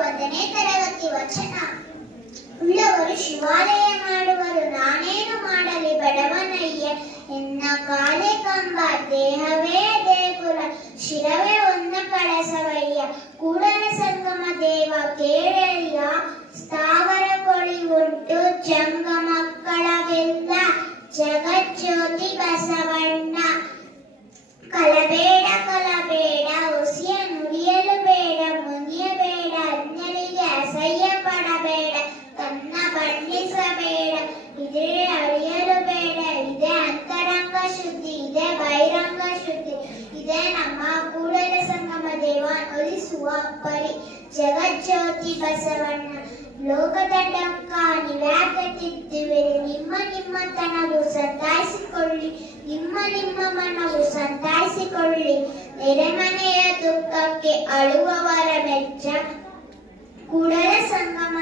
1ನೇ ತರಗತಿ ವಚನ. ಉಳ್ಳವರು ಶಿವಾಲಯ ಮಾಡುವರು, ನಾನೇನು ಮಾಡಲಿ ಬಡವನಯ್ಯ. ಎನ್ನ ಕಾಲೆ ಕಂಬ ದೇಹವೇ ದೇಗುಲ, ಶಿರವೇ ಒಂದ ಕಳಸವಯ್ಯ. ಕೂಡಲ ಸಂಗಮ ದೇವ ಕೇಳಯ್ಯ, ಸ್ಥಾವರ ಕೊಳಿ ಉಂಟು ಜಂಗ ಮಕ್ಕಳಗೆಲ್ಲ. ಜಗಜ್ಯೋತಿ ಬಸವಣ್ಣ. ಕಲಬೇಡ ಕಲಬೇಡ, ಹುಸಿಯ ನುಡಿಯಲು ಬೇಡ, ಮುನಿಯಬೇಡ, ಅನ್ಯರಿಗೆ ಅಸಹ್ಯ ಪಡಬೇಡ, ತನ್ನ ಬಣ್ಣಿಸಬೇಡ, ಇದೇ ಅಳಿಯಲು ಬೇಡ. ಇದೇ ಅಂತರಂಗ ಶುದ್ಧಿ, ಇದೇ ಬಹಿರಂಗ ಶುದ್ಧಿ, ಇದೇ ನಮ್ಮ ಕೂಡಲ ಸಂಗಮ ದೇವ ಒಲಿಸುವ ಪರಿ. ಜಗಜ್ಯೋತಿ ಬಸವಣ್ಣ. ಲೋಕದ ಡಂಕ ನೀವ್ಯಾಕೆ ತಿದ್ದುವಿರಿ, ನಿಮ್ಮ ನಿಮ್ಮ ತನವು ಸಂತಾಯಿಸಿಕೊಳ್ಳಿ, ನಿಮ್ಮ ನಿಮ್ಮ ಮನವು ಸಂತಾಯಿಸಿಕೊಳ್ಳಿ. ನೆರೆಮನೆಯ ದುಃಖಕ್ಕೆ ಅಳುವವರ ಮೆಚ್ಚ ಕೂಡಲ ಸಂಗಮ